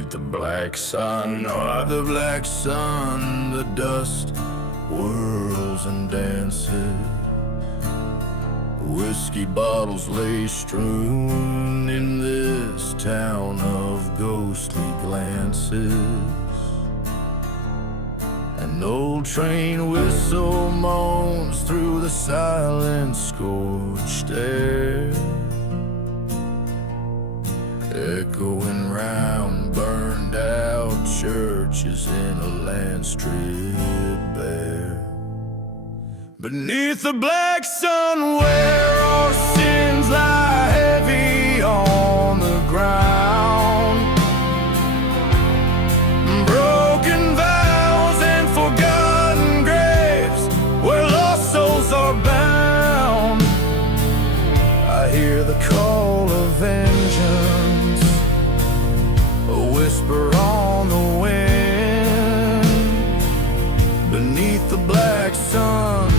Beneath the black sun, oh, the black sun, the dust whirls and dances. Whiskey bottles lay strewn in this town of ghostly glances. An old train whistle moans through the silent scorched air, echoing round burned out churches in a land stripped bare. Beneath the black sun where our sins lie heavy on the ground, broken vows and forgotten graves where lost souls are bound. I hear the call of vengeance, a whisper on the wind. Beneath the black sun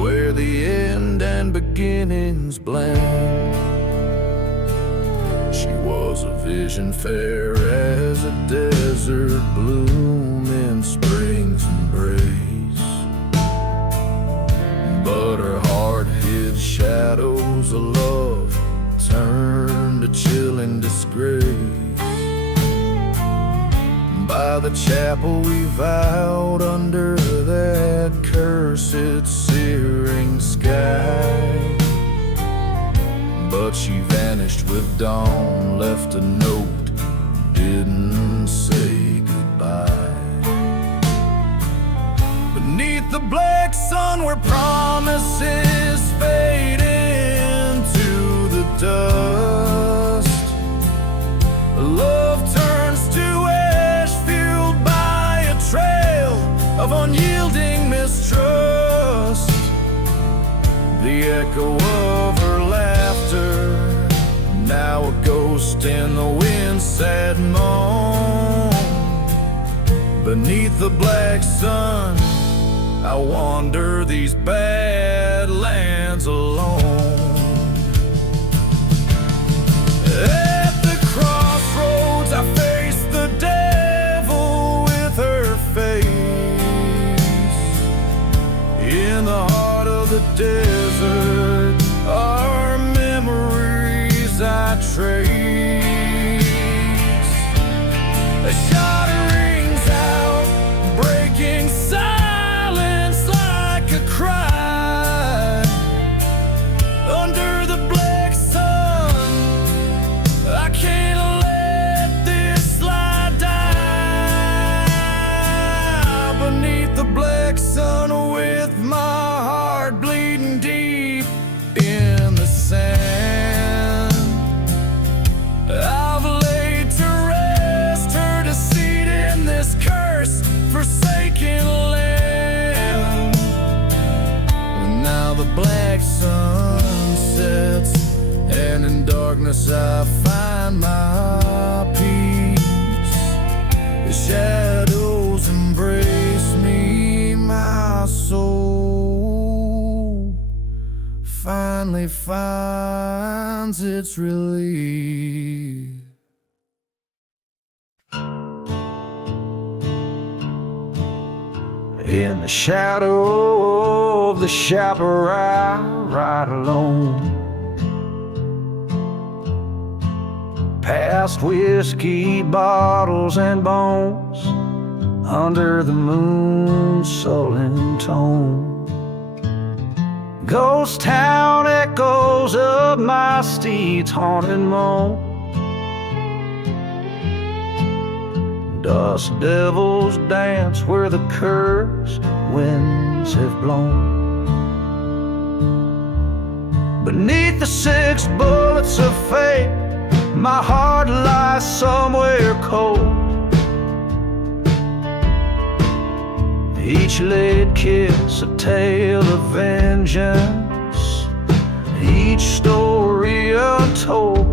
where the end and beginnings blend. She was a vision fair as a desert bloom in spring's embrace, but her heart hid shadows of love turned to chilling disgrace. By the chapel we vowed under that cursed searing sky, but she vanished with dawn, left a note, didn't say goodbye. Beneath the black sun where promises fade into the dust, love turns to ash fueled by a trail of unyielding mistrust. The echo of her laughter, now a ghost in the wind's sad moan. Beneath the black sun, I wander these bad lands alone. At the crossroads I face the devil with her face. In the heart of the desert, our memories I trace. A shot rings out, breaking silence like a cry. Under the black sun, I can't let this lie die. Beneath the black sun with my heart bleeding deep in the sand, I've laid to rest her deceit in this cursed, forsaken land. And now the black sun sets, and in darkness I find my peace. The shadows embrace me, my soul finally finds its relief. In the shadow of the shopper I ride alone, past whiskey bottles and bones, under the moon's sullen tone. Ghost town echoes of my steed's haunted moan. Dust devils dance where the cursed winds have blown. Beneath the 6 bullets of fate, my heart lies somewhere cold. Each laid kiss a tale of vengeance, each story untold.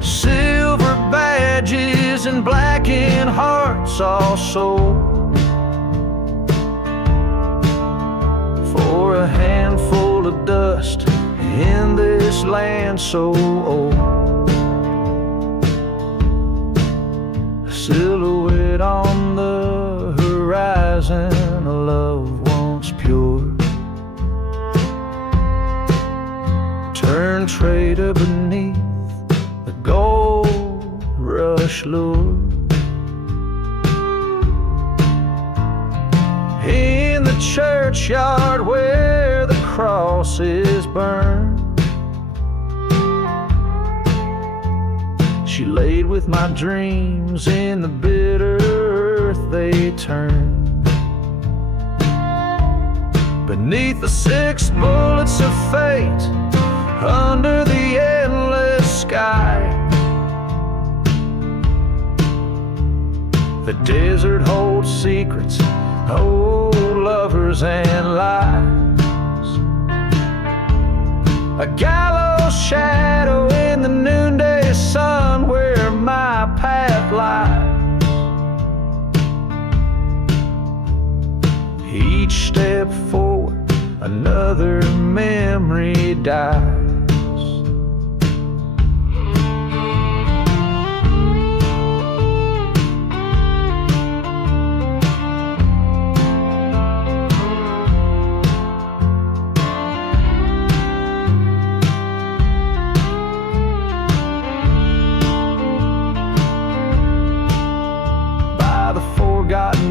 Silver badges and blackened hearts all sold for a handful of dust in this land so old. silhouette on the horizon, a love once pure, turned traitor beneath the gold rush lure. In the churchyard where the cross is burned, she laid with my dreams, in the bitter earth they turned. Beneath the 6 bullets of fate, under the endless sky, the desert holds secrets, old lovers and lies. A gallows shadow in the noonday sun where my path lies. Each step forward, another memory dies.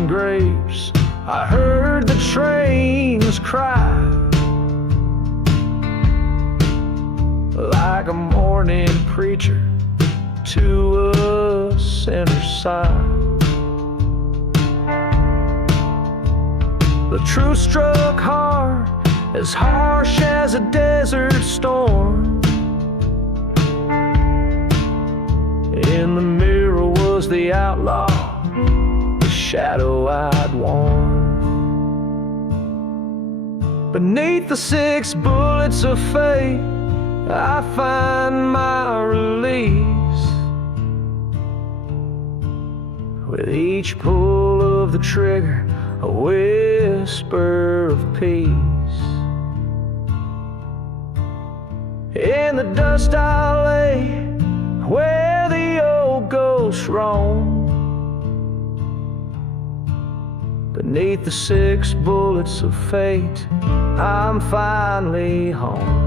Graves, I heard the trains cry, like a morning preacher to a sinner's side. The truth struck hard, as harsh as a desert storm. In the mirror was the outlaw, shadow I'd worn. Beneath the 6 bullets of fate, I find my release. With each pull of the trigger, a whisper of peace. In the dust I lay, where the old ghosts roam. Beneath the 6 bullets of fate, I'm finally home.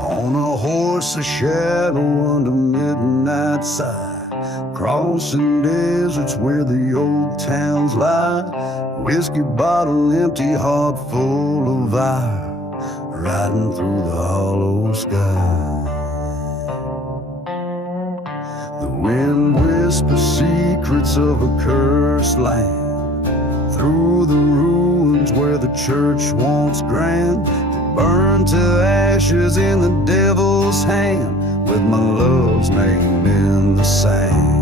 On a horse, a shadow under midnight side, crossing deserts where the old towns lie. Whiskey bottle empty, heart full of fire, riding through the hollow sky. The wind whispers secrets of a cursed land, through the ruins where the church once grand, burned to ashes in the devil's hand, with my love's name in the sand.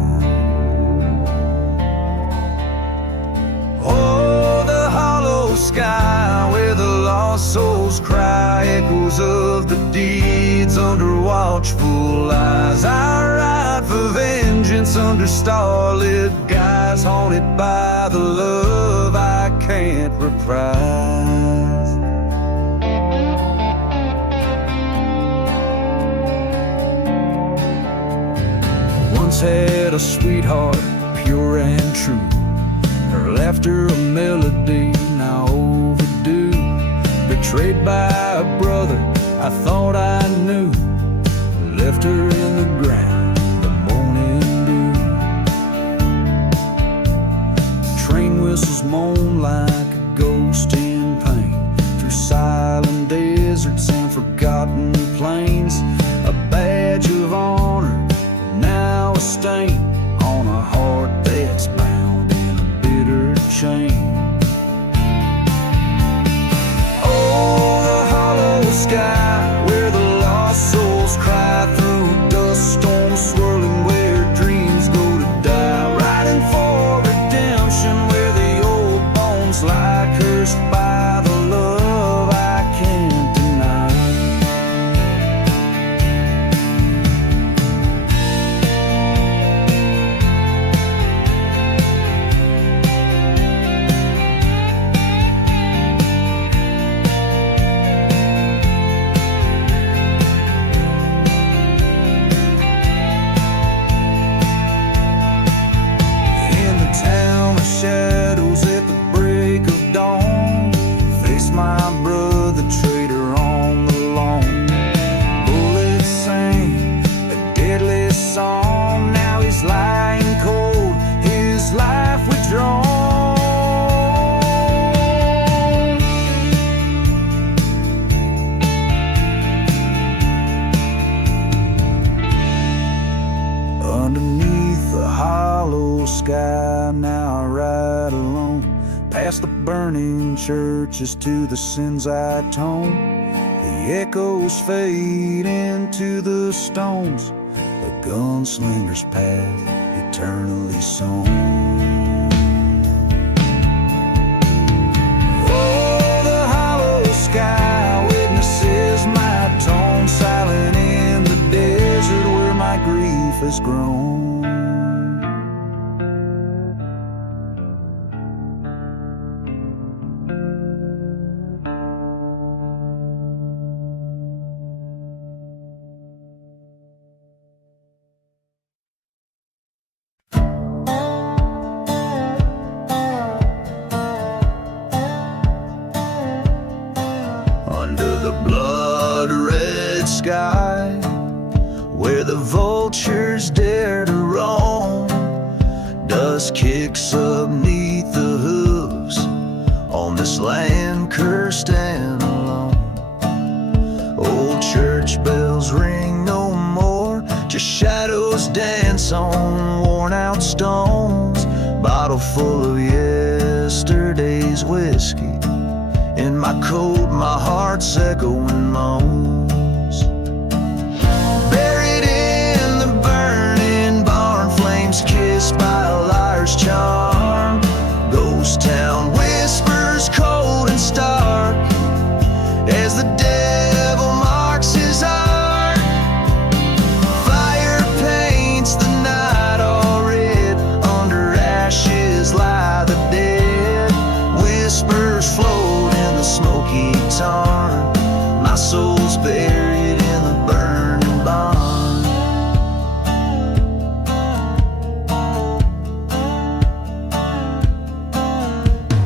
Oh, the hollow sky where the lost souls cry, echoes of the deeds under watchful eyes. I ride for vengeance under starlit skies, haunted by the love I can't reprise. Once had a sweetheart, pure and true, her laughter a melody now overdue. Betrayed by a brother I thought I knew, left her in the ground, the morning dew. Train whistles moan like a ghost in pain, through silent deserts and forgotten plains. A badge of honor, now a stain on a heart that's bound in a bitter chain. Oh, the hollow sky where the lost souls cry, through dust storms swirling where dreams go to die, riding for redemption where the old bones lie, cursed by the love I can't deny. churches to the sins I atone. The echoes fade into the stones, a gunslinger's path eternally sown. Oh, the hollow sky witnesses my tone, silent in the desert where my grief has grown. Under the blood-red sky, where the vultures dare to roam, dust kicks up neath the hooves on this land cursed and alone. Old church bells ring no more, just shadows dance on worn-out stones. Bottle full of yesterday's whiskey, in my coat, my heart's echoing moans. Buried in the burning barn, flames kissed by a liar's charm. Ghost town whispers cold and stark as the devil marks his art. Fire paints the night all red, under ashes lie the dead. Whispers float in the smoky tarn, my soul's buried in the burning barn.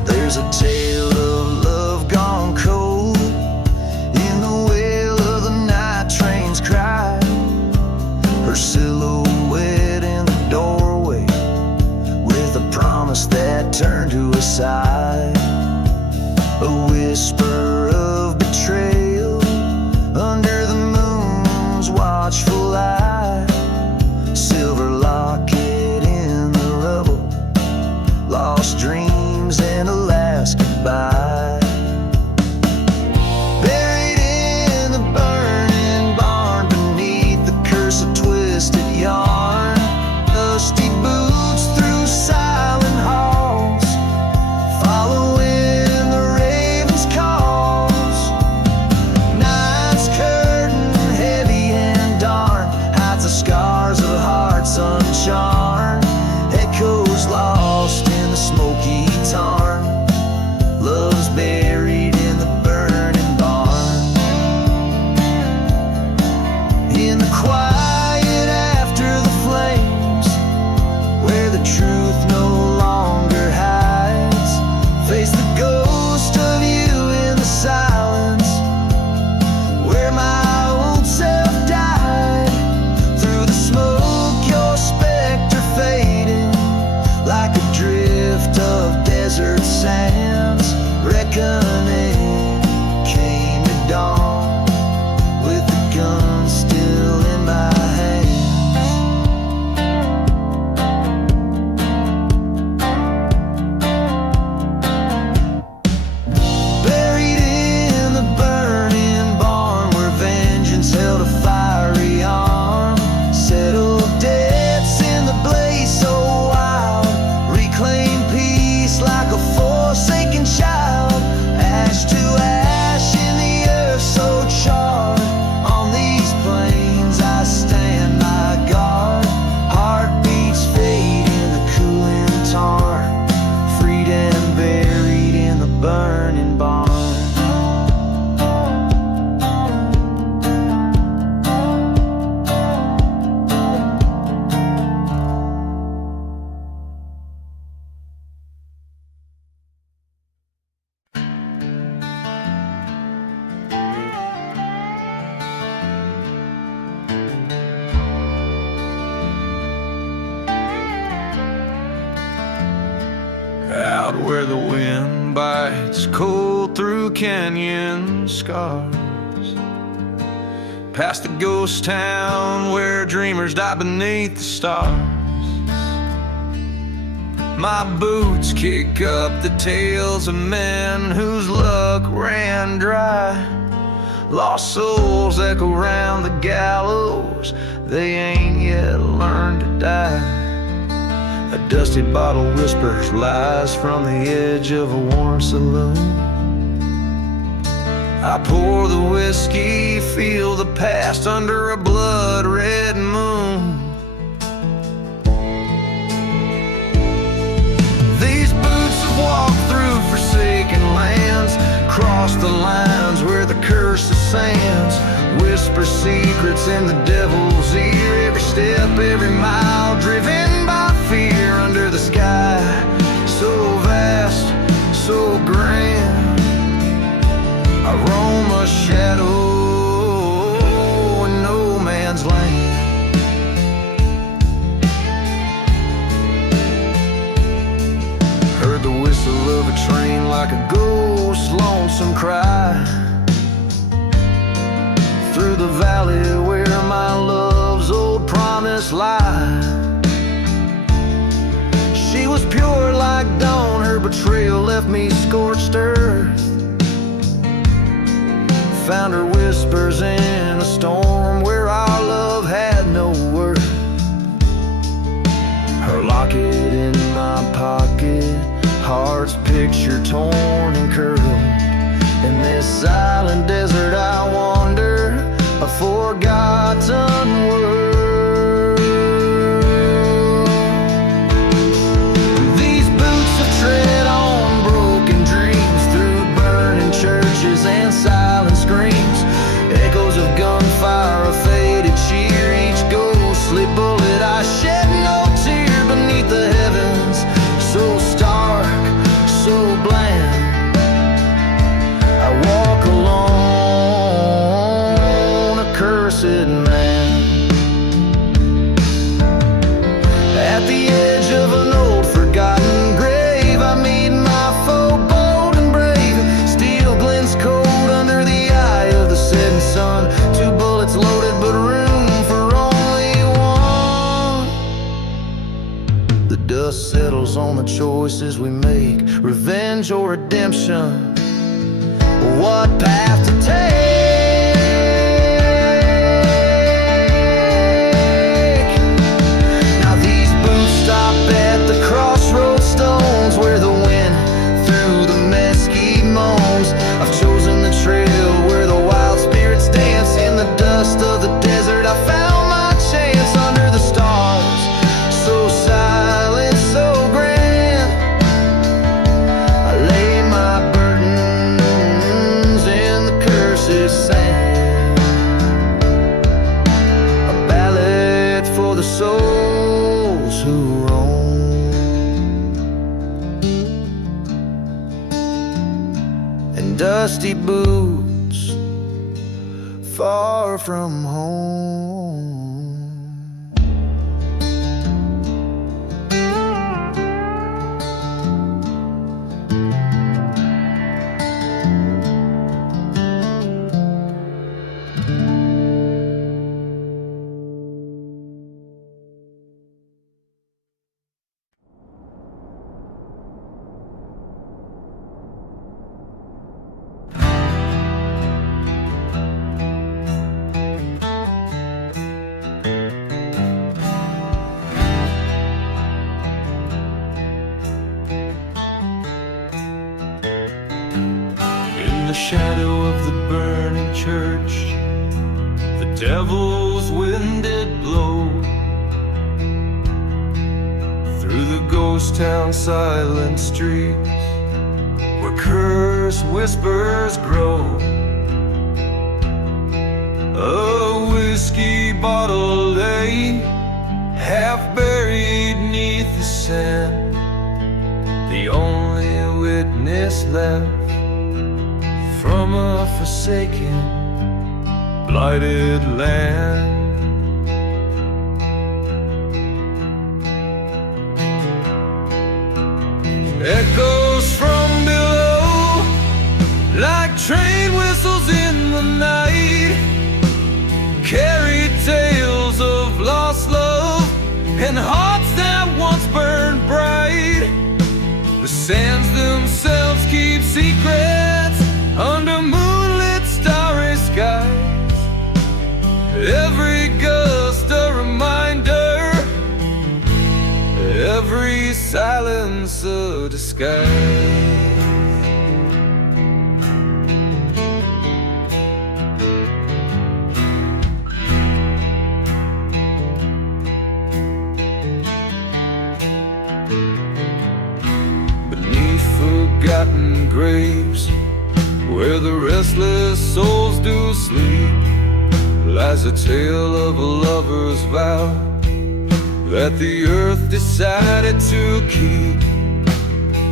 There's a tale of love gone cold in the wail of the night train's cry. Her silhouette in the doorway with a promise that turned to a sigh. A whisper of betrayal under the moon's watchful eye. Silver locket in the rubble, lost dreams and a last goodbye. Buried in the burning barn beneath the curse of twisted yarn. Dusty boots through silent halls, following uncharmed, echoes lost in the smoky tarn. Love's buried in the burning barn. In the quiet after the flames, where the truth no longer hides, face the ghost of you in the silence, where my old self died. Through the smoke specter fading like a drift of desert sands. Reckoning came at dawn with the gun still in my hands. Buried in the burning barn where vengeance held a fiery arm. Settled debts in the blaze so wild, reclaim peace like a forsaken child. Ash to ash in the earth so charred. On these plains I stand my guard. Heartbeats fade in the cooling tarn, freed and buried in the burning barn. Out where the wind bites cold through canyon scars, past the ghost town where dreamers die beneath the stars. My boots kick up the tales of men whose luck ran dry. Lost souls echo round the gallows, they ain't yet learned to die. A dusty bottle whispers lies from the edge of a worn saloon. I pour the whiskey, feel the past under a blood-red moon. These boots have walked through forsaken lands, crossed the lines where the curse ascends, whisper secrets in the devil's ear, every step, every mile, driven by fear under the sky, so vast, so grand. I roam a shadow in no man's land. Heard the whistle of a train like a ghost, lonesome cry through the valley where my love's old promise lies. She was pure like dawn, her betrayal left me scorched earth. Found her whispers in a storm where our love had no worth. Her locket in my pocket, heart's picture torn and curled. In this silent desert I wander, a forgotten world. These boots have tread on broken dreams through burning churches and silent screams. Echoes of gunfire, a faded cheer, each ghostly bullet I shed no tear beneath the heavens, so stark, so bland. I walk alone, a cursed man, at the edge of an old forgotten grave. I meet my foe, bold and brave. Steel glints cold under the eye of the setting sun. 2 bullets loaded, but room for only one. The dust settles on the choices we make, revenge or redemption. What path to take? Now these boots stop at the crossroads stones where the wind through the mesquite moans. I've chosen the trail where the wild spirits dance. In the dust of the desert I found my chance under the stars, so silent, so grand. I lay my burdens in the cursed sand, a ballad for the souls who roam, and dusty boots far from home. In the shadow of the burning church, the devil's wind did blow through the ghost town silent streets where cursed whispers grow. A whiskey bottle lay half buried neath the sand, the only witness left from a forsaken, blighted land. Echoes from below, like train whistles in the night, carry tales of lost love and hearts that once burned bright. sands themselves keep secrets under moonlit starry skies. Every gust a reminder, every silence a disguise. Forgotten graves, where the restless souls do sleep, lies a tale of a lover's vow that the earth decided to keep.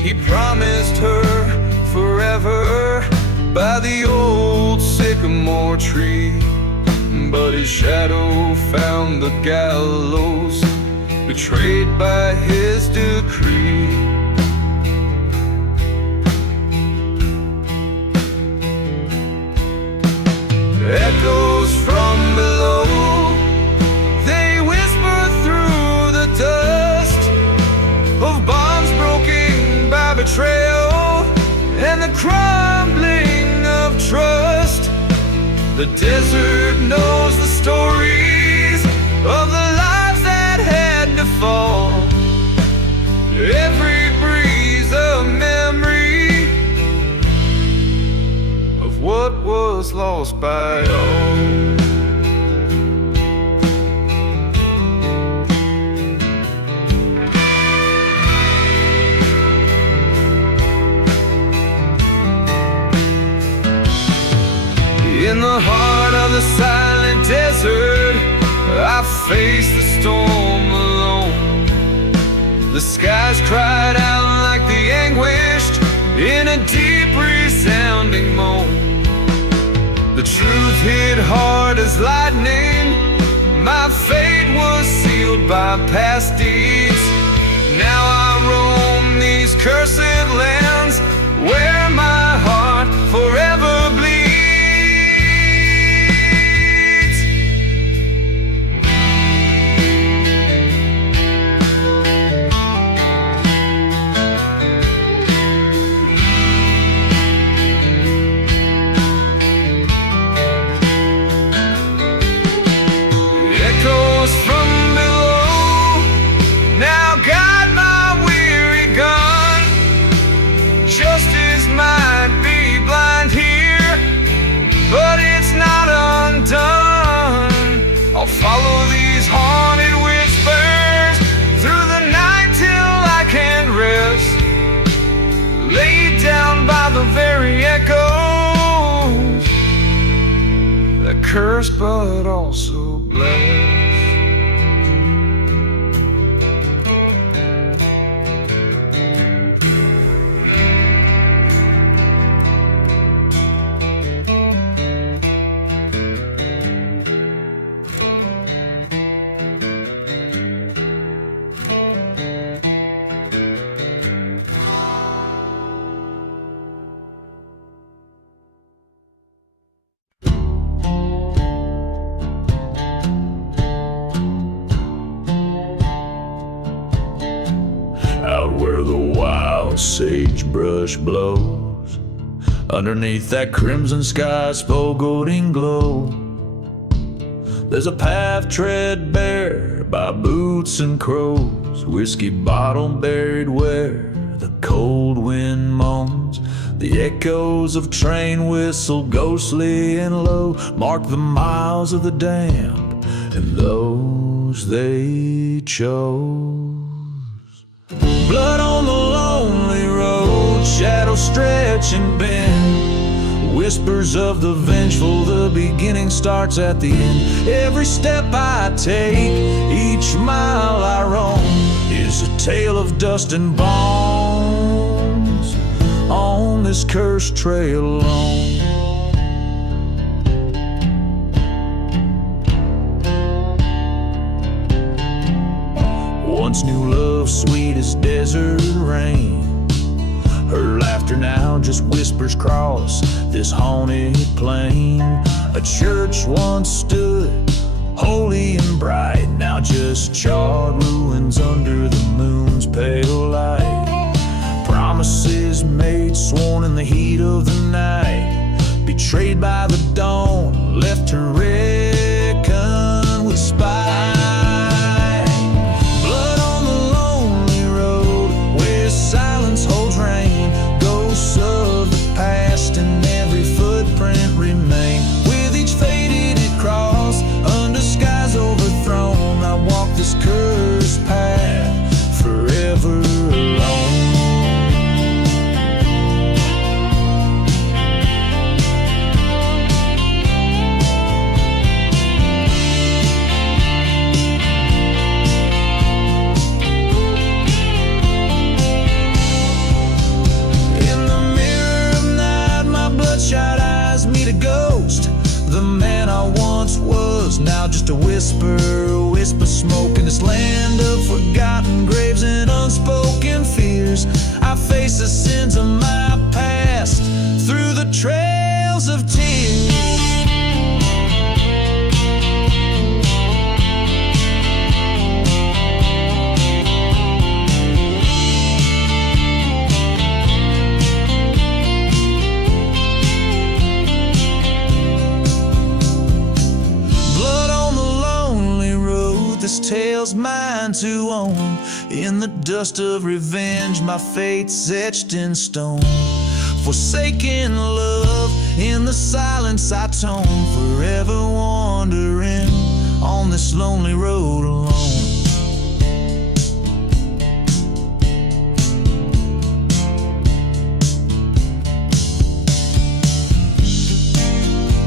He promised her forever by the old sycamore tree, but his shadow found the gallows, betrayed by his decree. Echoes from below, they whisper through the dust of bonds broken by betrayal and the crumbling of trust. The desert knows the stories of the lives that had to fall. Every breeze a memory of what was lost by all. In the heart of the silent desert, I faced the storm alone. The skies cried out like the anguished in a deep resounding moan. The truth hit hard as lightning, my fate was sealed by past deeds. Now I roam these cursed lands where my heart forever bleeds. I'll follow these haunted whispers through the night till I can't rest, laid down by the very echoes that cursed but also blessed. Where the wild sagebrush blows, underneath that crimson sky spogoting glow, there's a path tread bare by boots and crows, whiskey bottle buried where the cold wind moans. The echoes of train whistle, ghostly and low, mark the miles of the damned and those they chose. Blood on the lonely road, shadows stretch and bend, whispers of the vengeful, the beginning starts at the end. Every step I take, each mile I roam, is a tale of dust and bones on this cursed trail alone. Once knew love sweet as desert rain, her laughter now just whispers across this haunted plain. A church once stood holy and bright, now just charred ruins under the moon's pale light. promises made, sworn in the heat of the night, betrayed by the dawn, left to reckon with spite. Blood on the lonely road where silence holds rain, ghosts of the past and every footprint remain. With each faded cross under skies overthrown, I walk this cursed path forever alone. In the mirror of night, my bloodshot eyes meet a ghost. The man I once was, now just a whisper smoke in this land of forgotten graves and unspoken fears. I face the sins of my past through the trails of tears. This tale's mine to own. In the dust of revenge, my fate's etched in stone. Forsaken love, in the silence I tone. Forever wandering on this lonely road alone.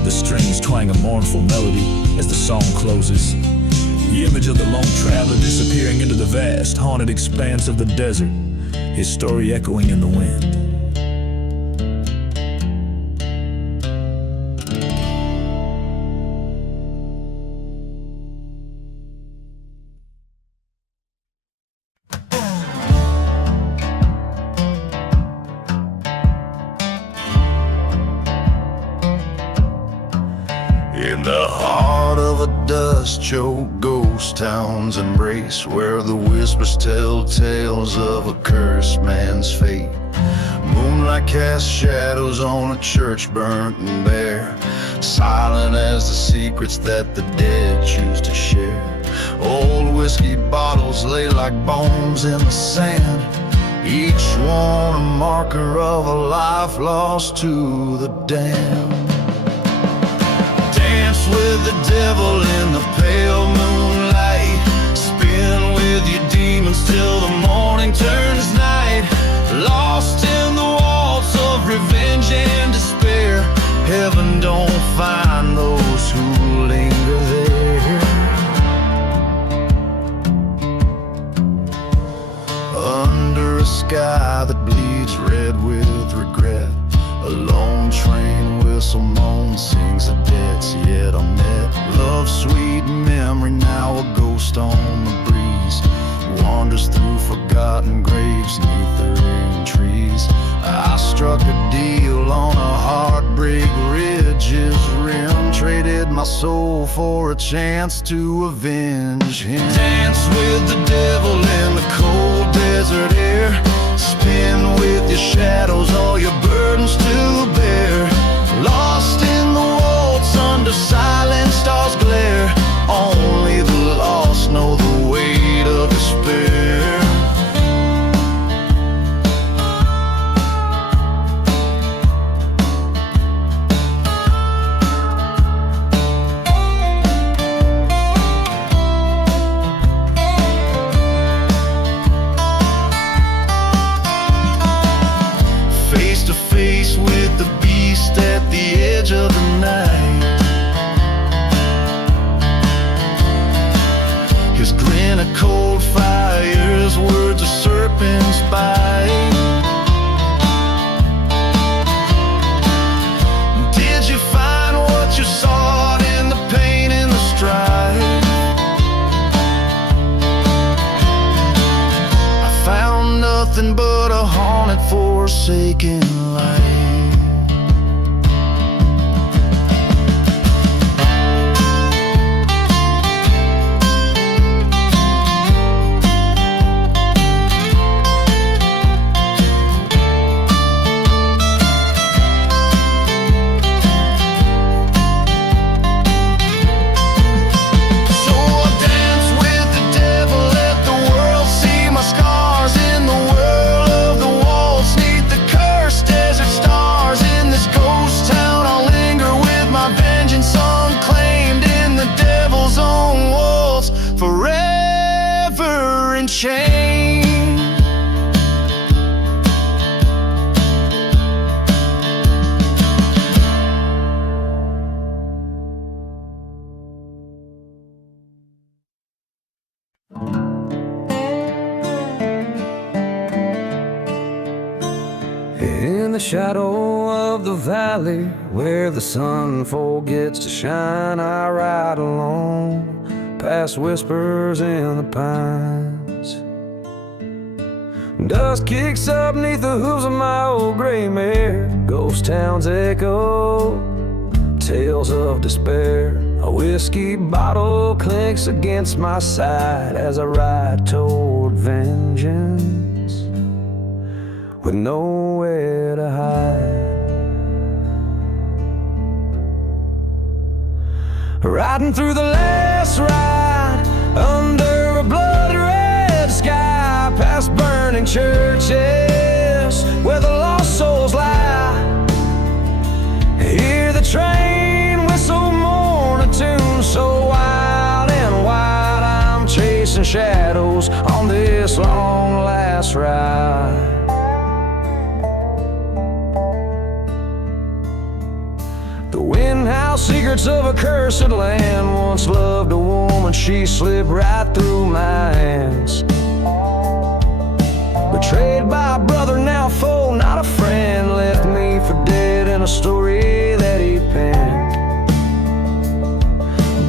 The strings twang a mournful melody as the song closes. The image of the lone traveler disappearing into the vast, haunted expanse of the desert, his story echoing in the wind. In the heart of a dust-choked ghost town's embrace, where the whispers tell tales of a cursed man's fate. Moonlight casts shadows on a church burnt and bare, silent as the secrets that the dead choose to share. Old whiskey bottles lay like bones in the sand, each one a marker of a life lost to the damned. Dance with the devil in the pale moonlight, spin with your demons till the morning turns night. Lost in the waltz of revenge and despair, heaven don't find those who linger there. Under a sky that bleeds red with regret, a lone train whistle moan sings the debts yet unmet. Love's sweet memory, now a ghost on the breeze, wanders through forgotten graves neath the ring trees. I struck a deal on a heartbreak ridge's rim, traded my soul for a chance to avenge him. Dance with the devil in the cold desert air, spin with your shadows, all your burdens to bear. Lost in the waltz under silent stars glare, only the lost know the weight of despair. Face to face with the beast at the edge of the night, his grin a cold fire's words a serpent's bite. Did you find what you sought in the pain and the strife? I found nothing but a haunted, forsaken life. shadow of the valley where the sun forgets to shine, I ride along past whispers in the pines. Dust kicks up neath the hooves of my old gray mare. Ghost towns echo tales of despair. A whiskey bottle clinks against my side as I ride toward vengeance with nowhere to hide. Riding through the last ride under a blood red sky, past burning churches where the lost souls lie. Hear the train whistle mourn a tune so wild and wide. I'm chasing shadows on this long last ride. The wind howls secrets of a cursed land. Once loved a woman, she slipped right through my hands. Betrayed by a brother, now foe, not a friend. Left me for dead in a story that he penned.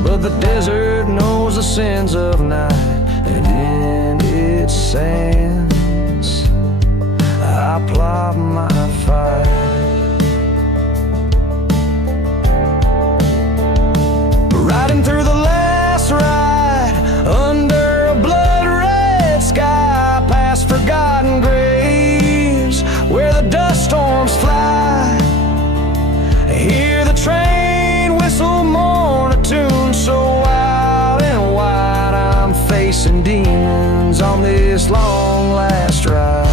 But the desert knows the sins of night, and in its sands I plot my fight. Riding through the last ride under a blood red sky, past forgotten graves where the dust storms fly. Hear the train whistle mourn a tune so wild and wide. I'm facing demons on this long last ride.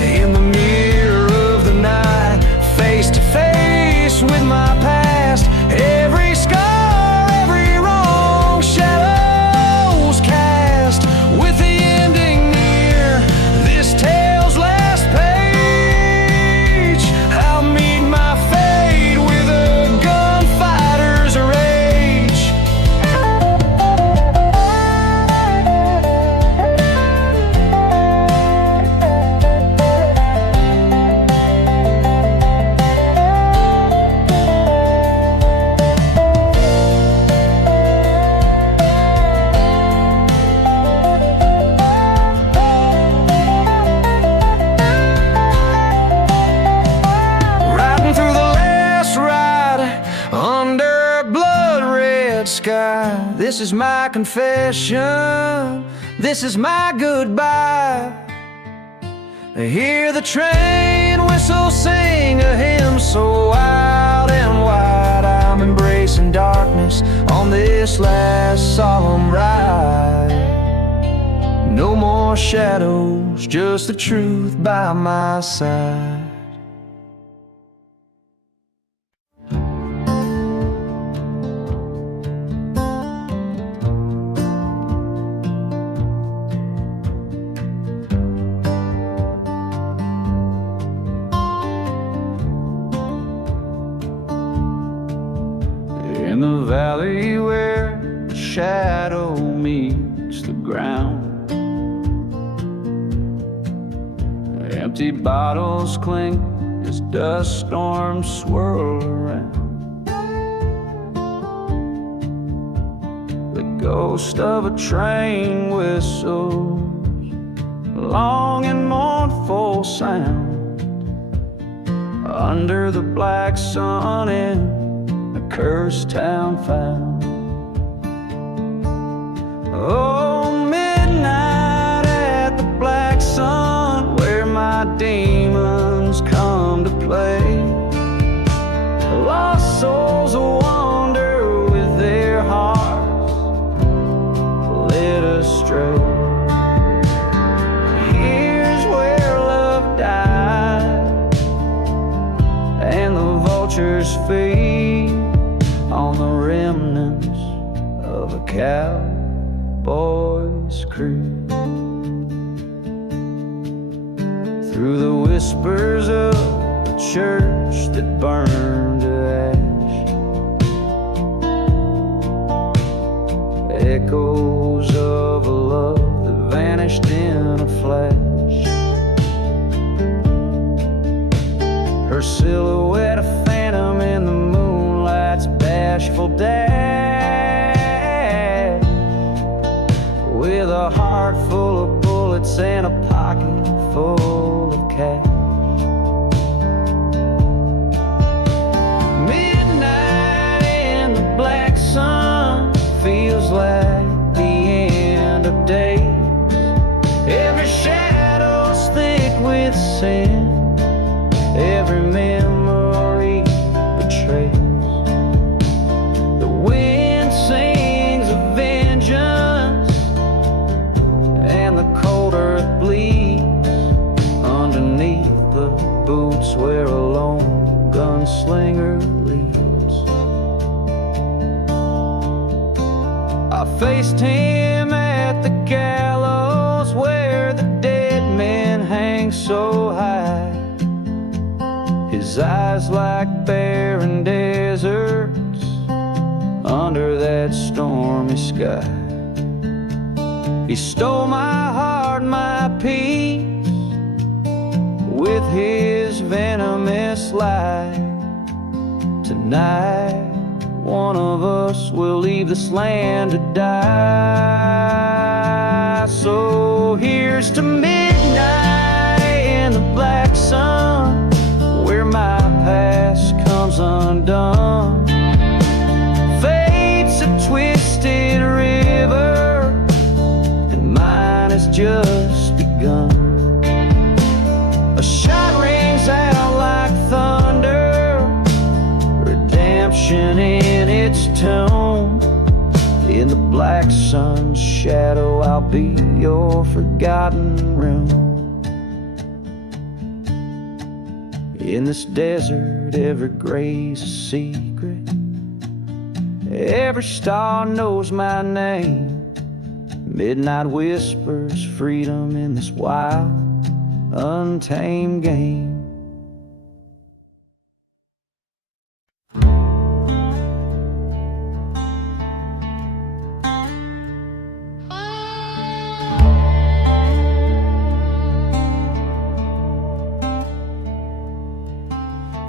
In the mirror of the night, face to face with my past, every scar, every wrong, shadows cast. With the ending near, this tale's last page, I'll meet my fate with a gunfighter's rage. Riding through the last ride under a blood red sky. This is my confession, this is my goodbye. I hear the train whistle sing a hymn so wild and wide. I'm embracing darkness on this last solemn ride. No more shadows, just the truth by my side. In the valley where the shadow meets the ground, empty bottles clink as dust storms swirl around. The ghost of a train whistles, a long and mournful sound. Under the black sun in a cursed town found. Oh, midnight at the black sun, where my demons come to play. Lost souls wander with their hearts led astray. Here's where love died, and the vultures feed on the remnants of a cowboy's creed. Through the whispers of a church that burned to ash, echoes of a love that vanished in a flash. her silhouette a phantom in the moonlight's bashful dash, with a heart full of bullets and a pocket full of cash. Midnight and the black sun feels like the end of days. Every shadow's thick with sin, every memory betrays. The wind sings of vengeance, and the cold earth bleeds underneath the boots where a lone gunslinger leads. I faced him at the gallows where the dead men hang so high, his eyes like barren deserts under that stormy sky. He stole my heart, my peace, with his venomous lie. Tonight, one of us will leave this land to die. So here's to midnight and the black sun, where my past comes undone. Fate's a twisted river, and mine has just begun. A shot rings out like thunder, redemption in its tone. In the black sun's shadow, I'll be your forgotten realm. In this desert, every grave's a secret, every star knows my name. Midnight whispers freedom in this wild, untamed game.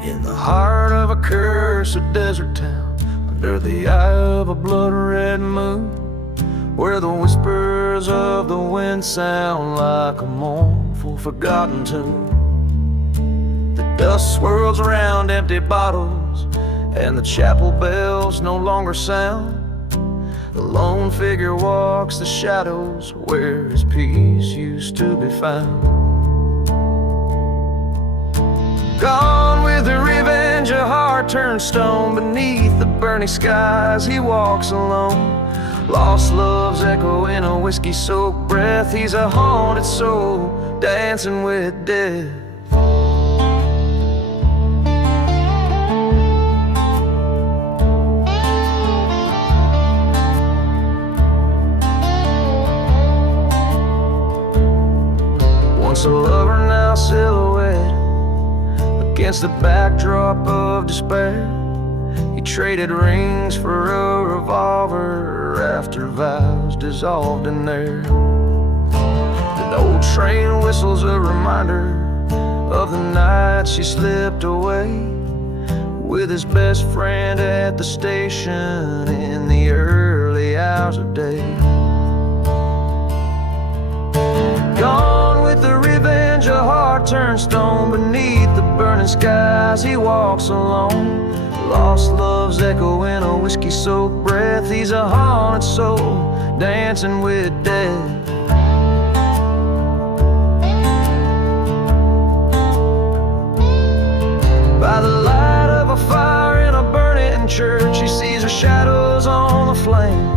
In the heart of a cursed desert town, under the eye of a blood-red moon, where the whispers of the wind sound like a mournful forgotten tune. The dust swirls around empty bottles, and the chapel bells no longer sound. The lone figure walks the shadows where his peace used to be found. Gone with the revenge, a heart turned stone. Beneath the burning skies he walks alone. Lost love's echo in a whiskey-soaked breath. He's a haunted soul, dancing with death. Once a lover, now silhouette against the backdrop of despair. He traded rings for a revolver after vows dissolved in there. The old train whistles a reminder of the night she slipped away with his best friend at the station in the early hours of day. Gone with the revenge, a heart turned stone. Beneath the burning skies he walks alone. Lost love's echo in a whiskey-soaked breath. He's a haunted soul, dancing with death. By the light of a fire in a burning church, he sees her shadows on the flame.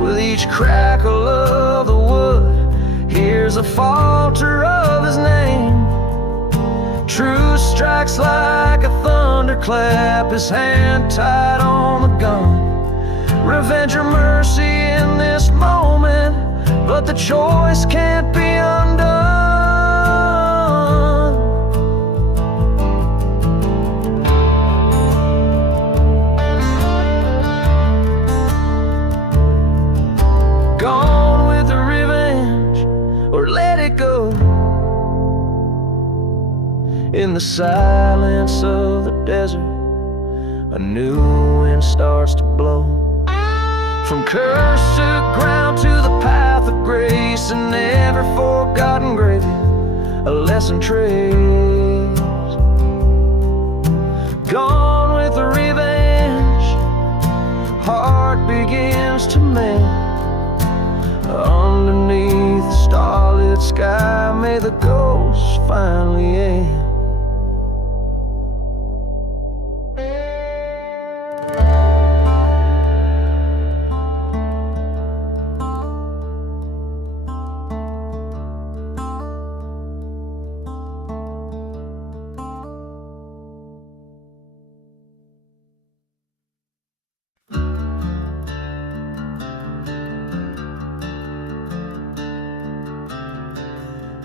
With each crackle of the wood, hears the falter of his name. Truth strikes like a thunderclap, his hand tied on the gun. Revenge or mercy in this moment, but the choice can't be undone. Gone with the revenge, or let it go. In In the silence of the desert, a new wind starts to blow. From cursed ground to the path of grace, and never forgotten gravy, a lesson trace. Gone with the revenge, heart begins to mend. Underneath the starlit sky, may the ghosts finally end.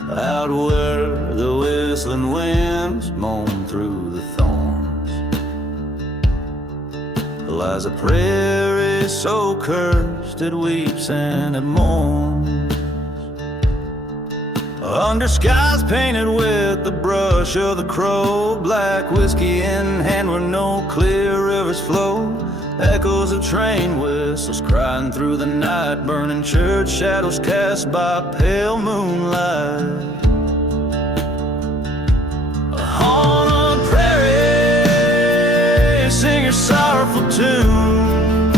Out where the whistling winds moan through the thorns lies a prairie so cursed it weeps and it mourns. Under skies painted with the brush of the crow, black whiskey in hand where no clear rivers flow. Echoes of train whistles crying through the night, burning church shadows cast by pale moonlight. On a prairie, sing your sorrowful tune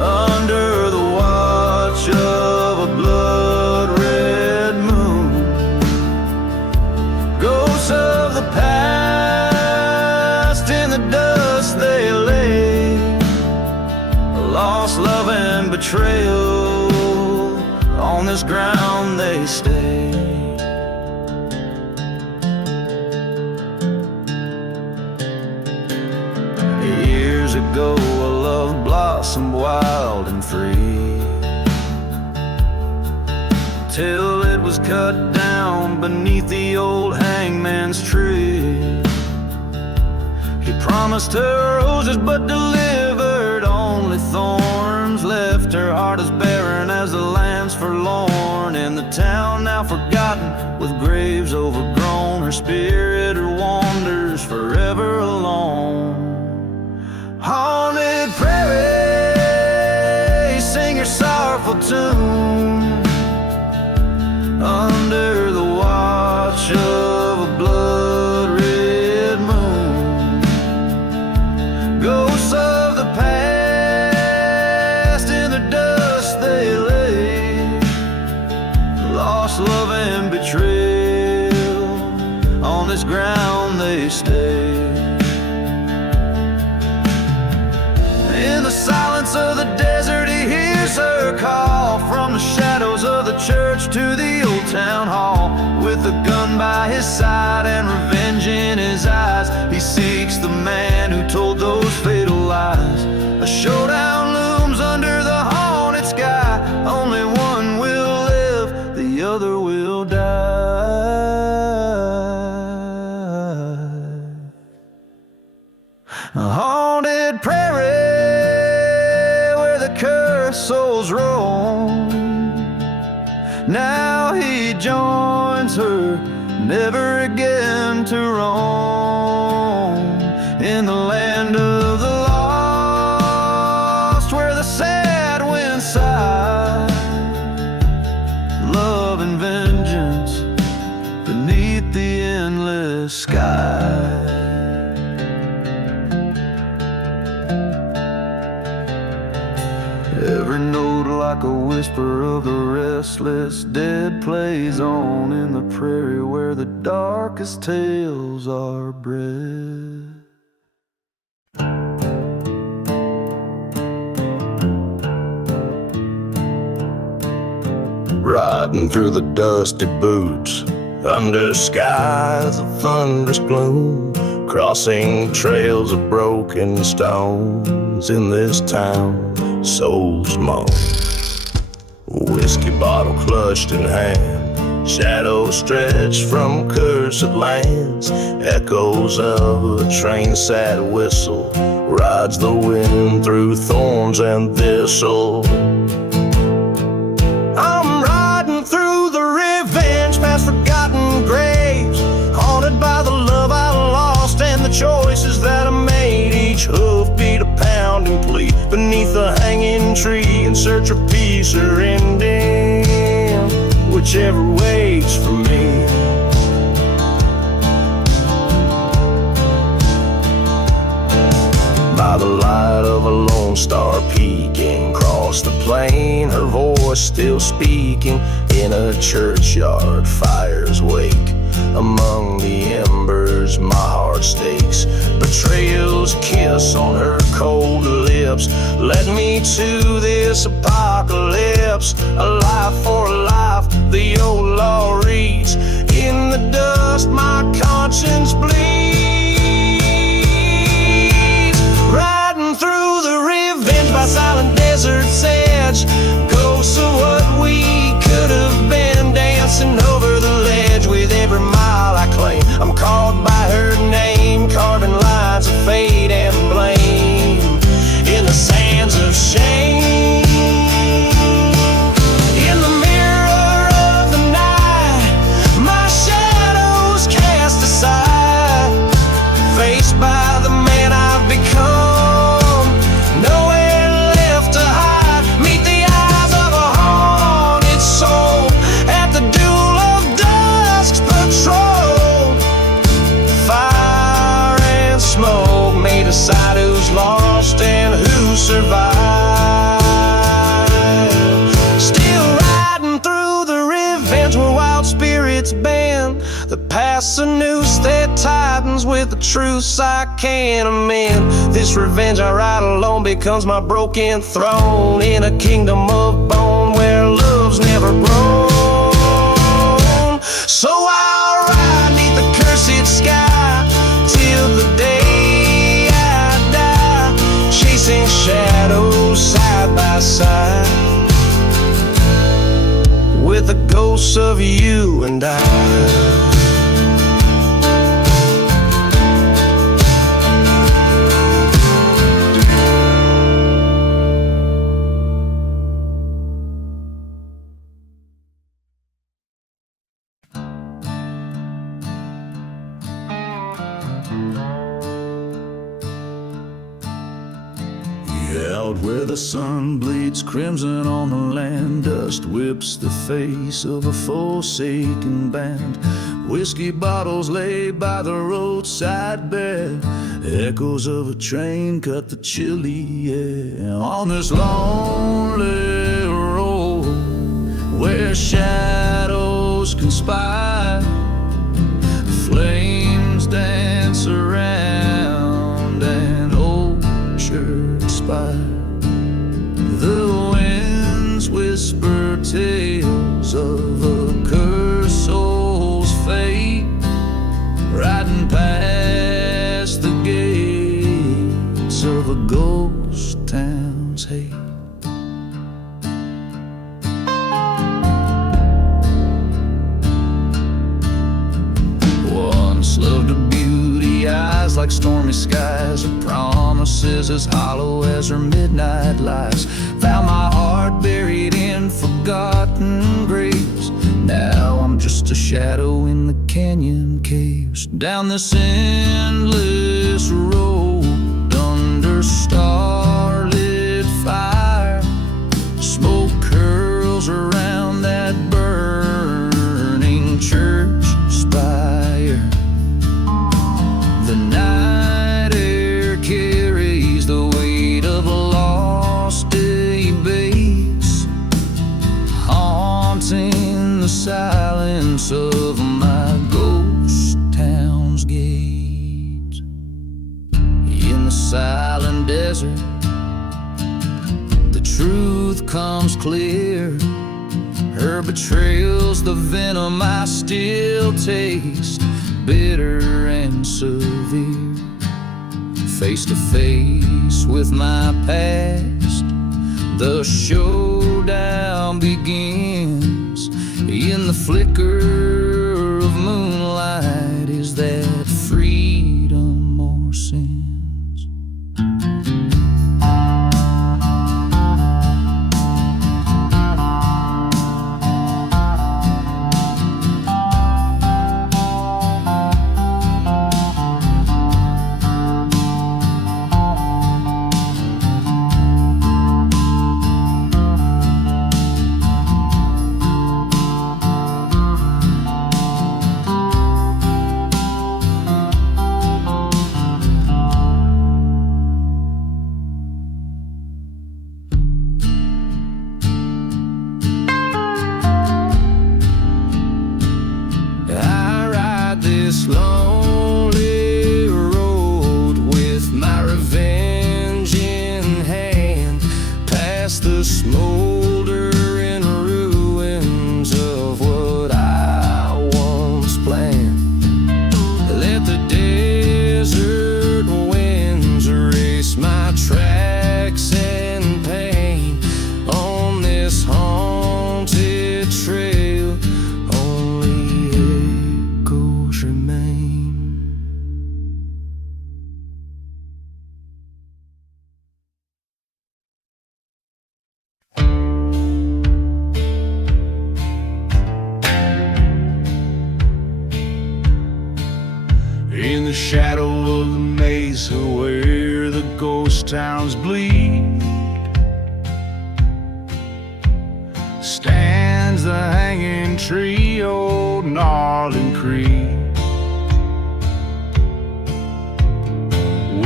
under the watch of a blood-red moon. Ghosts of the past in the dust they lay, lost love and betrayal, on this ground they stay. Years ago a love blossomed wild and free, till it was cut down beneath the old hangman's tree. He promised her roses but delivered only thorns, left her heart as barren as the land's forlorn. In the town now forgotten, with graves overgrown, her spirit wanders forever alone. Haunted prairie, sing your sorrowful tune under the watch of a blood-red moon. Ghosts of the past in the dust they lay, lost love and betrayal, on this ground they stay. In the silence of the desert he hears her call, from the shadows of the church to the old town hall. With a gun by his side and revenge in his eyes, he seeks the man who told those fatal lies. A showdown looms under the haunted sky, only one will live, the other will die. A haunted prairie where the cursed souls roam. Now he joins her, never again to roam. In the land of the lost, where the sad winds sigh, love and vengeance beneath the endless sky. Every note like a whisper of the restless dead plays on in the prairie where the darkest tales are bred. Riding through the dusty boots, under skies of thunderous gloom, crossing trails of broken stones in this town, souls moan. Whiskey bottle clutched in hand, shadows stretch from cursed lands. Echoes of a train sad whistle rides the wind through thorns and thistle. I'm riding through the revenge past forgotten graves, haunted by search of peace or ending, whichever waits for me. By the light of a lone star peeking across the plain, her voice still speaking in a churchyard fire's wake. Among the embers my heart stakes, betrayal's kiss on her cold lips led me to this apocalypse. A life for a life, the old law reads. In the dust my conscience bleeds, riding through the revenge by silent desert's edge. Ghosts of what we could have been, dancing over the ledge with every mile I claim. I'm called by her name, carving lines of fate and blame in the sands of shame. In the mirror of the night, my shadows cast aside, faced by the man I've become, nowhere left to hide. Meet the eyes of a haunted soul at the duel of dusk's patrol. Fire and smoke may decide who's lost and who survived. Still riding through the revenge where wild spirits bend. The past's a noose that tightens with the truths I can't amend. This revenge I ride alone becomes my broken throne in a kingdom of bone where love's never grown. So I'll ride neath the cursed sky till the day I die, chasing shadows side by side with the ghosts of you and I. Out where the sun bleeds crimson on the land, dust whips the face of a forsaken band. Whiskey bottles lay by the roadside bed, echoes of a train cut the chilly air. On this lonely road where shadows conspire, flames dance around an old church spire. The winds whisper tales of a cursed soul's fate, riding past the gates of a ghost town's hate. Once loved a beauty, eyes like stormy skies, her promises as hollow as her midnight lies. Found my heart buried in forgotten graves. Now I'm just a shadow in the canyon caves. Down this endless road under starlit fire, smoke curls around that burning church spire. The night air carries the weight of a lost day base, haunting the silence of my ghost town's gates. In the silent desert, the truth comes clear. Her betrayal's the venom I still taste, bitter and severe. Face to face with my past, the showdown begins. In the flicker of moonlight, is that freedom or sins? shadow of the mesa where the ghost towns bleed stands the hanging tree, old gnarling Creek.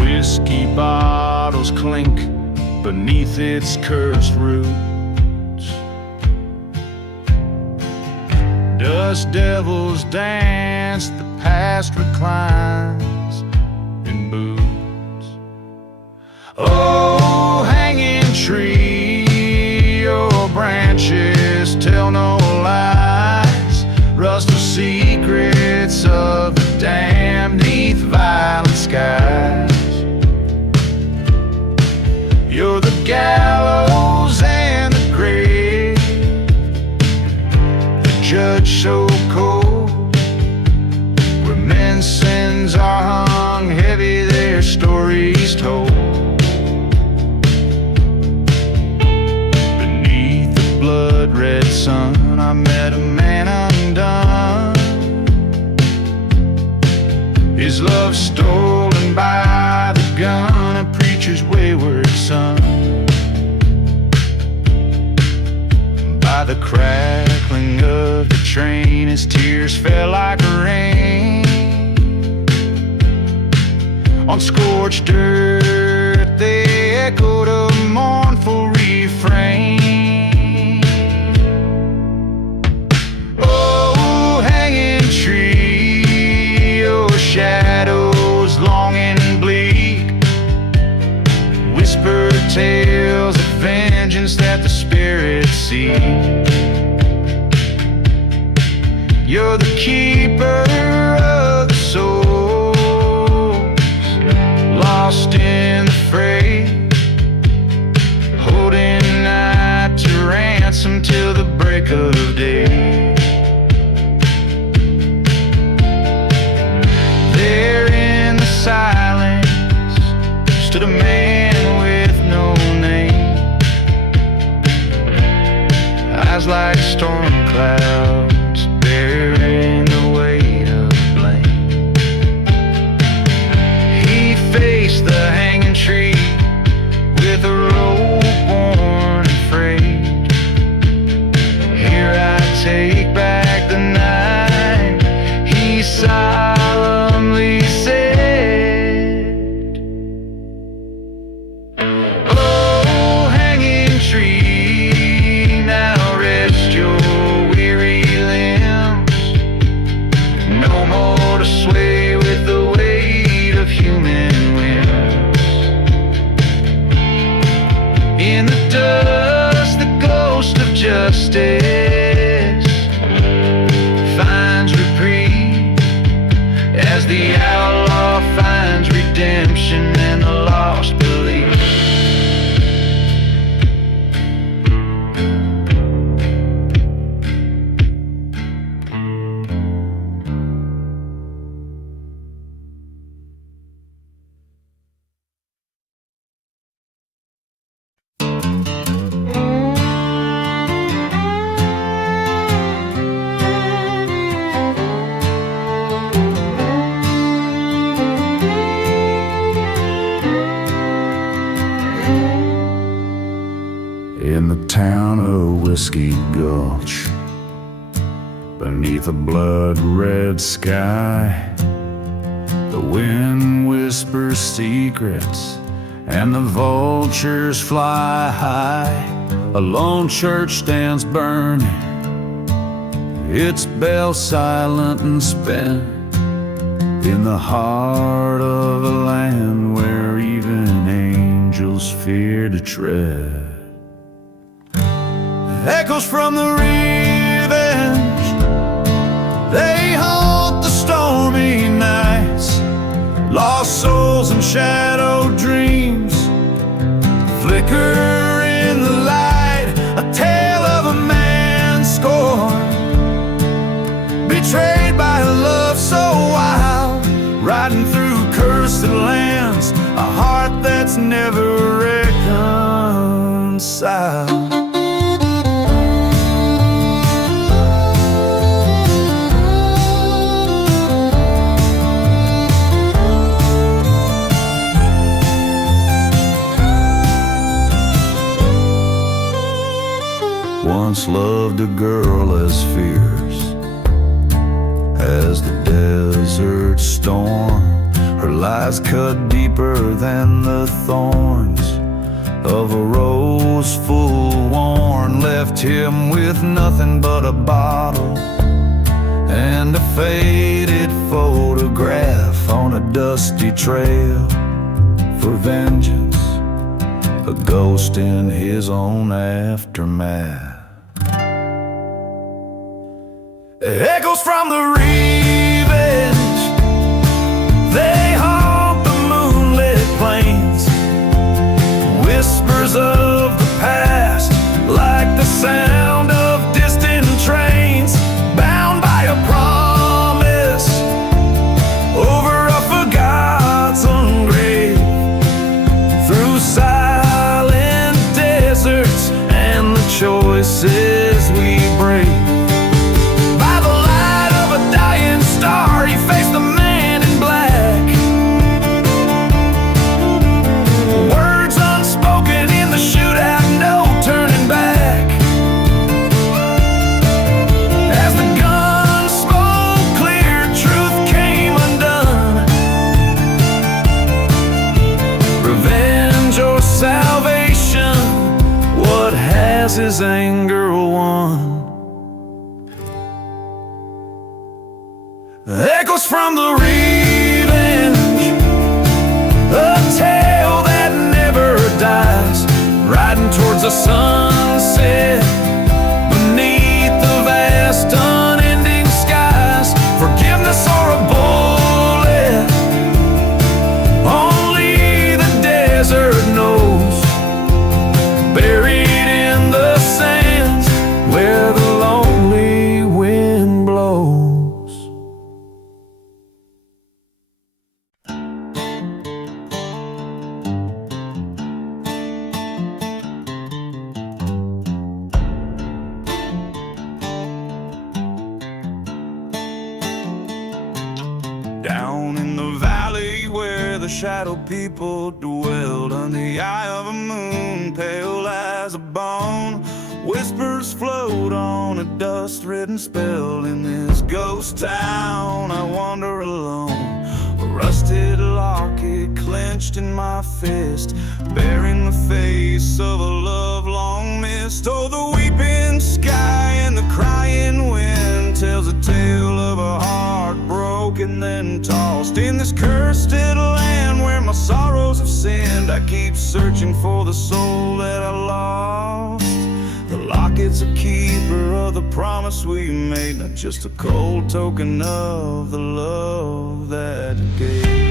Whiskey bottles clink beneath its cursed roots. Dust devils dance, the past reclines in boots. Oh, hanging tree, your branches tell no lies. Rustle secrets of the damned neath violent skies. You're the gallows and the grave, the judge so cold, where men's sins are hung heavy, their stories told. Beneath the blood-red sun, I met a man undone, his love stolen by the gun, a preacher's wayward son. By the crackling of the train, his tears fell like rain. On scorched earth they echoed a mournful refrain. Oh, hanging tree, your shadows long and bleak, whisper tales of vengeance that the spirits seek. You're the keeper of the souls, lost in the fray, holding night to ransom till the break of day. There in the silence stood a man with no name, eyes like storm clouds bearing the weight of blame. He faced the hanging tree with a rope worn and frayed. Here I take back the night, he solemnly said. Oh, hanging tree, now rest your weary limbs, no more to sway with the weight of human whims. In the dust, the ghost of justice finds reprieve, as the outlaw finds redemption and the lost belief. In the town of Whiskey Gulch, beneath a blood-red sky, the wind whispers secrets and the vultures fly high. A lone church stands burning, its bell silent and spent, in the heart of a land where even angels fear to tread. Echoes from the revenge, they haunt the stormy nights. Lost souls and shadowed dreams flicker in the light. A tale of a man scorned, betrayed by a love so wild, riding through cursed lands, a heart that's never reconciled. loved a girl as fierce as the desert storm. Her lies cut deeper than the thorns of a rose full worn. Left him with nothing but a bottle and a faded photograph on a dusty trail for vengeance, a ghost in his own aftermath. Echoes from the revenge, they haunt the moonlit plains. Whispers of the past, like the sound of distant trains. Bound by a promise over a forgotten grave. Through silent deserts and the choices we break. By the light of a dying star, he faced the man in black. Words unspoken in the shootout, no turning back. As the gun smoke cleared, truth came undone. Revenge or salvation, what has his anger won? Echoes from the revenge, a tale that never dies. Riding towards the sunset, beneath the vast unending skies. Forgiveness or a bullet, only the desert knows. Buried in the sands where the lonely wind blows. Down in the valley where the shadow people dwelled, under the eye of a moon pale as a bone, whispers float on a dust-ridden spell. In this ghost town I wander alone, a rusted locket clenched in my fist, bearing the face of a love long missed. Oh, the weeping sky and the crying wind tells a tale of a heart broken then tossed. In this cursed land where my sorrows have sinned, I keep searching for the soul that I lost. The locket's a keeper of the promise we made, not just a cold token of the love that gave.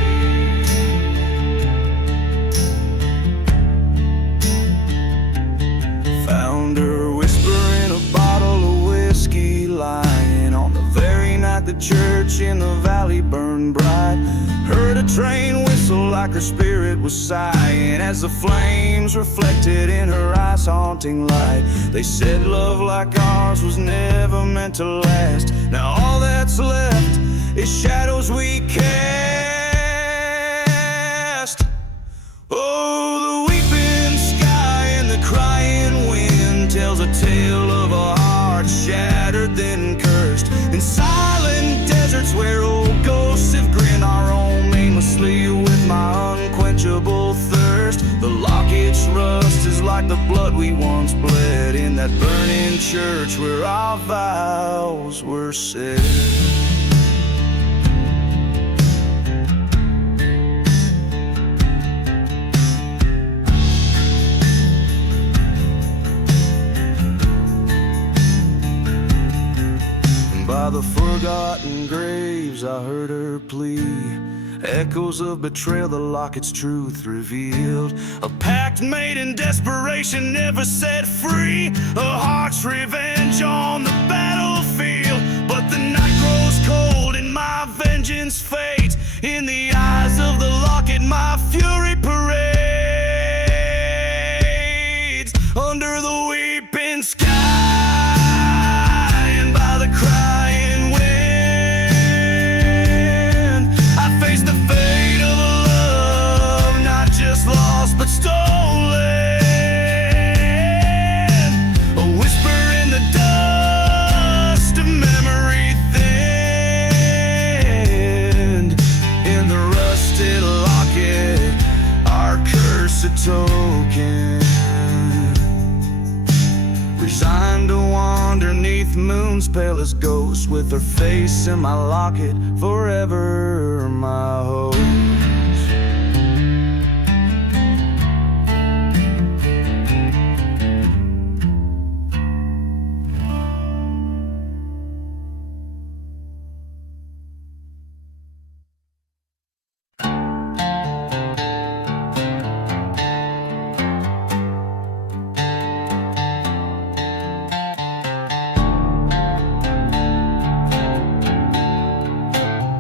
Found her whispering a bottle of whiskey, lying on the very night the church in the valley burned bright. Heard a train whistle like her spirit was sighing, as the flames reflected in her eyes haunting light. They said love like ours was never meant to last. Now all that's left is shadows we cast. Oh, the weeping sky and the crying wind tells a tale of a heart shattered then cursed. In silent deserts where old ghosts have grinned, our own aimlessly with my unquenchable thirst. The locket's rust is like the blood we once bled in that burning church where our vows were said. By the forgotten graves I heard her plea, echoes of betrayal, the locket's truth revealed. A pact made in desperation, never set free. A heart's revenge on the battlefield. But the night grows cold and my vengeance fades. In the eyes of the locket my fury parades. Under the weeping sky and by the crying wind, I face the fate of a love not just lost but stolen. A whisper in the a token, resigned to wander neath moon's palest ghost, with her face in my locket, forever my host.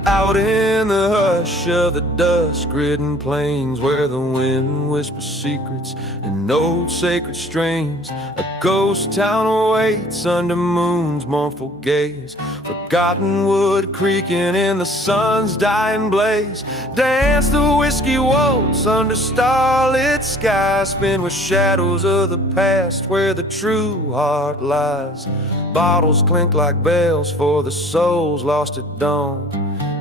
Out in the hush of the dusk-ridden plains, where the wind whispers secrets in old sacred strains, a ghost town awaits under moon's mournful gaze. Forgotten wood creaking in the sun's dying blaze. Dance the whiskey waltz under starlit skies, spin with shadows of the past where the true heart lies. Bottles clink like bells for the souls lost at dawn.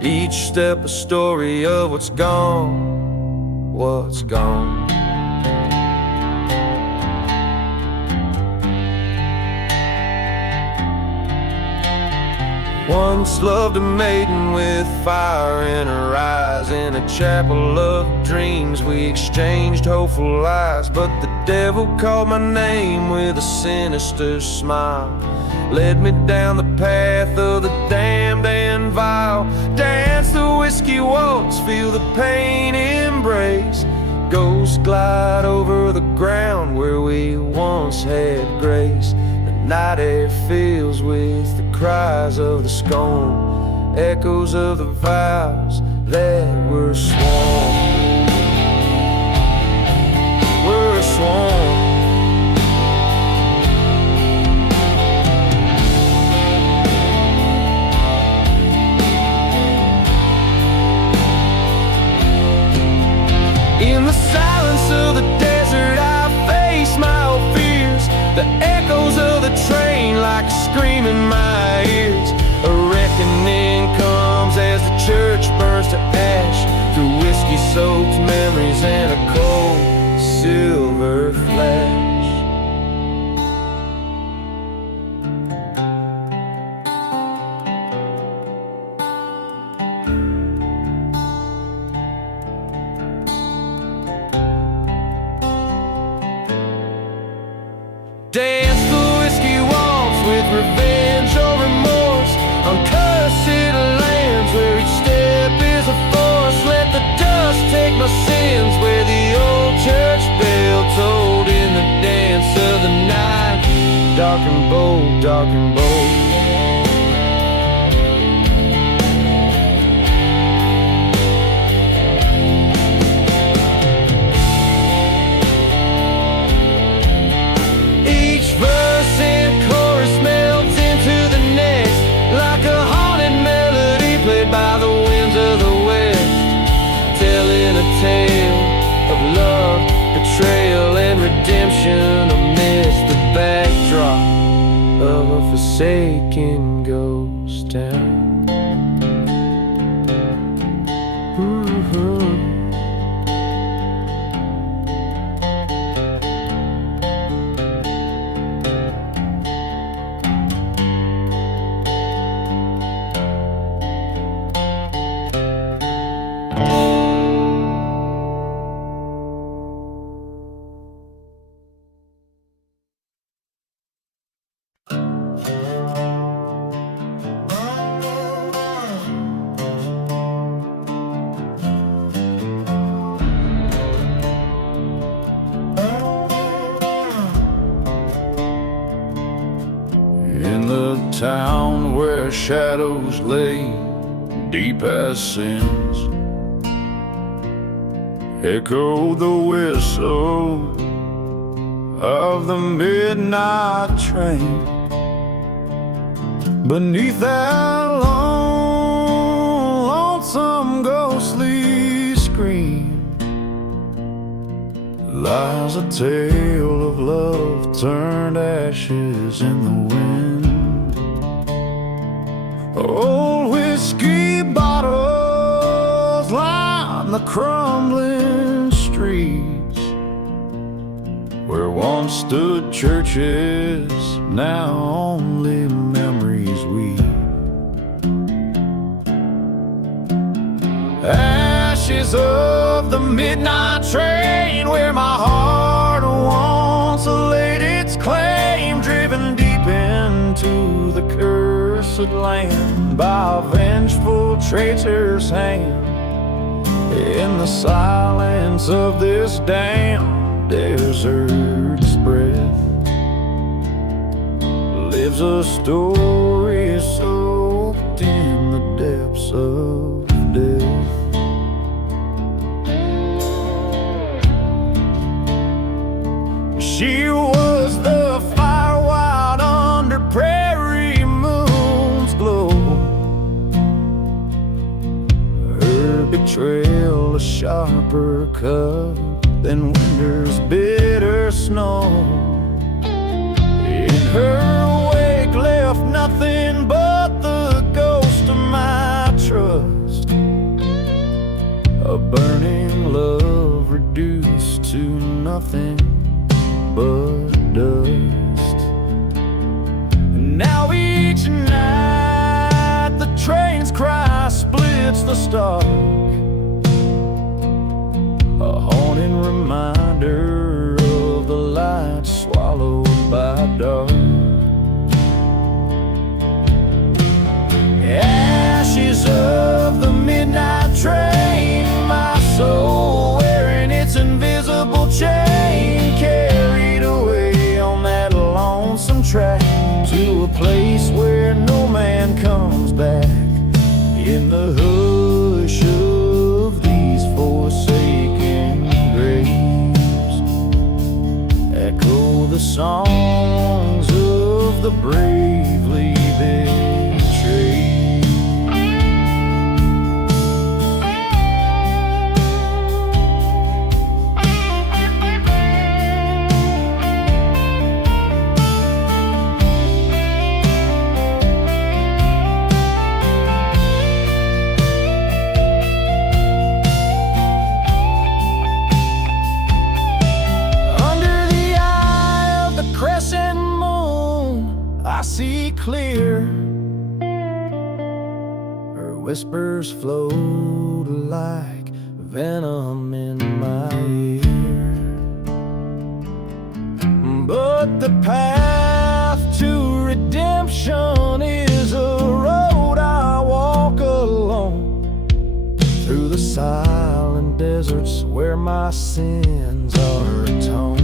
Each step a story of what's gone, what's gone. Once loved a maiden with fire in her eyes. In a chapel of dreams we exchanged hopeful lies, but the devil called my name with a sinister smile, led me down the path of the damned and vile. Dance the whiskey waltz, feel the pain embrace. Ghosts glide over the ground where we once had grace. The night air fills with the cries of the scorn, echoes of the vows that were sworn. Were sworn. In the silence of the desert I face my old fears. The echoes of the train like a scream in my ears. A reckoning comes as the church burns to ash, through whiskey-soaked memories and a cold silver flash. Dance the whiskey waltz with revenge or remorse, on cursed lands where each step is a force. Let the dust take my sins where the old church bell tolled in the dance of the night. Dark and bold, dark and bold. By the winds of the west, telling a tale of love, betrayal, and redemption amidst the backdrop of a forsaken ghost town. In the town where shadows lay deep as sins, echoed the whistle of the midnight train. Beneath that lonesome ghostly scream lies a tale of love turned ashes in the wind. Old whiskey bottles line the crumbling streets, Where once stood churches, now only memories weep. Ashes of the midnight train, where my heart once laid its claim, driven deep into the cursed land by a vengeful traitor's hand. In the silence of this damn desert's breath lives a story soaked in the depths of death. She was the fire wild under prairie moon's glow, her betrayal a sharper cut than winter's bitter snow. In her wake left nothing but the ghost of my trust, a burning love reduced to nothing but dust. And now each night the train's cry splits the stark, a haunting reminder of the light swallowed by dark. Ashes of the midnight train, my soul wearing its invisible chain, carried away on that lonesome track to a place where no man comes back. In the hush of these forsaken graves echo the songs of the bravely betrayed. Clear, her whispers float like venom in my ear. But the path to redemption is a road I walk alone, through the silent deserts where my sins are atoned.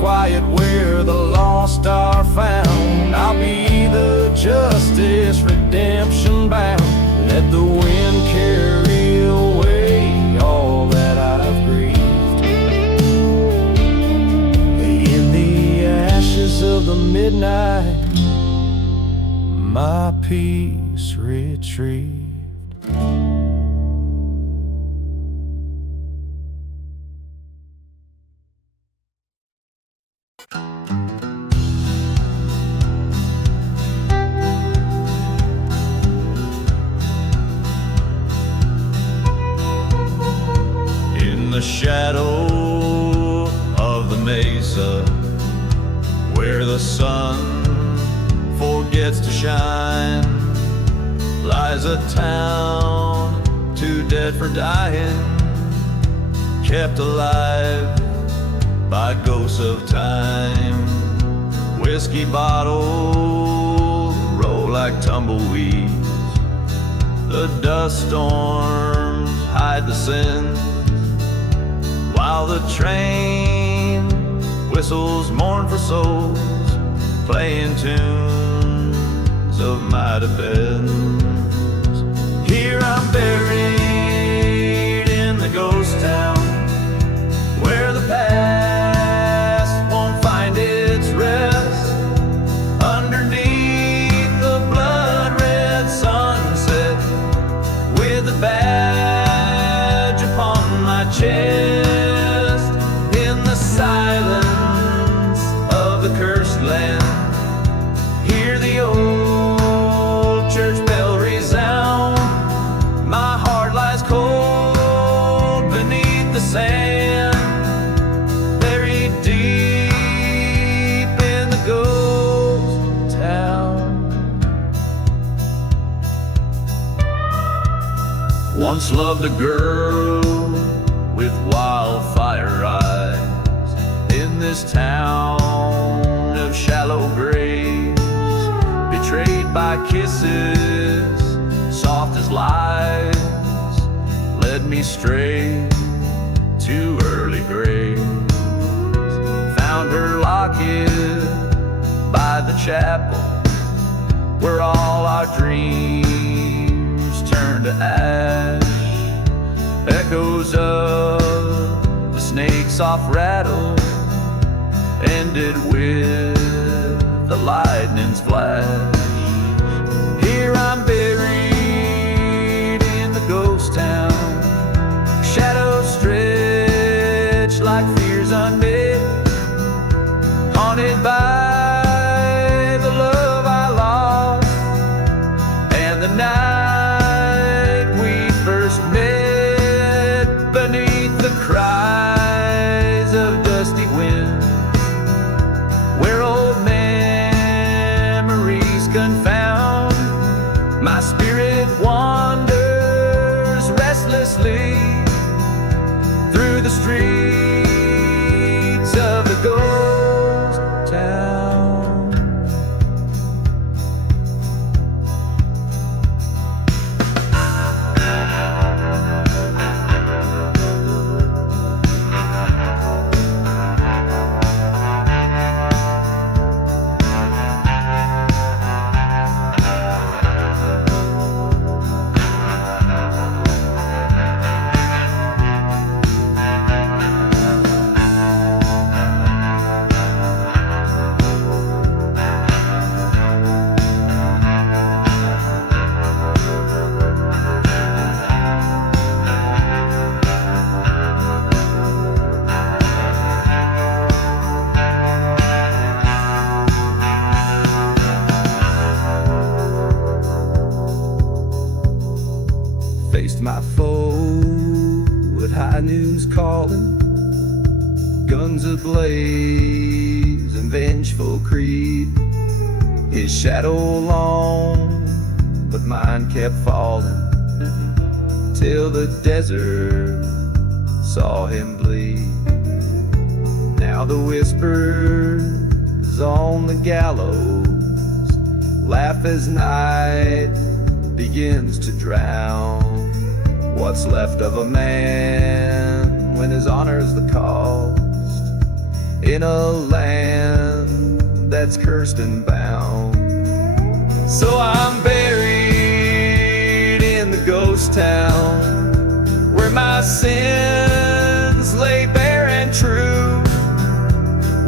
Quiet where the lost are found, I'll be the justice redemption bound. Let the wind carry away all that I've grieved. In the ashes of the midnight, my peace retrieved. The shadow of the mesa, where the sun forgets to shine, lies a town too dead for dying, kept alive by ghosts of time. Whiskey bottles roll like tumbleweeds, the dust storms hide the sins, while the train whistles mourn for souls, playing tunes of my defense. Here I'm buried in the ghost town, where the past won't find its rest, underneath the blood-red sunset, with a badge upon my chest. Silence of the cursed land, once loved a girl with wildfire eyes in this town of shallow graves, betrayed by kisses soft as lies, led me straight to early graves. Found her locket by the chapel where all our dreams turned to ash. Echoes of the snake's soft rattle ended with the lightning's flash. Here I'm buried in the ghost town, shadows stretch like fears unmet, haunted by the love I lost and the night we first met, beneath the cries of dusty wind, where old memories confound. My spirit wanders restlessly through the streets of the ghost town. Faced my foe with high noon's calling, guns ablaze and vengeful creed. His shadow long, but mine kept falling, till the desert saw him bleed. Now the whispers on the gallows laugh as night begins to drown what's left of a man when his honor's the cost in a land that's cursed and bound. So I'm buried in the ghost town where my sins lay bare and true,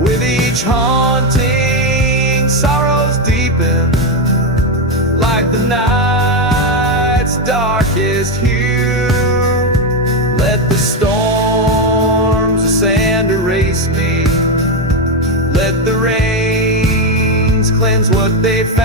with each haunting sorrows deepen like the night's darkest hue. Let the storms of sand erase me, let the rains cleanse what they found.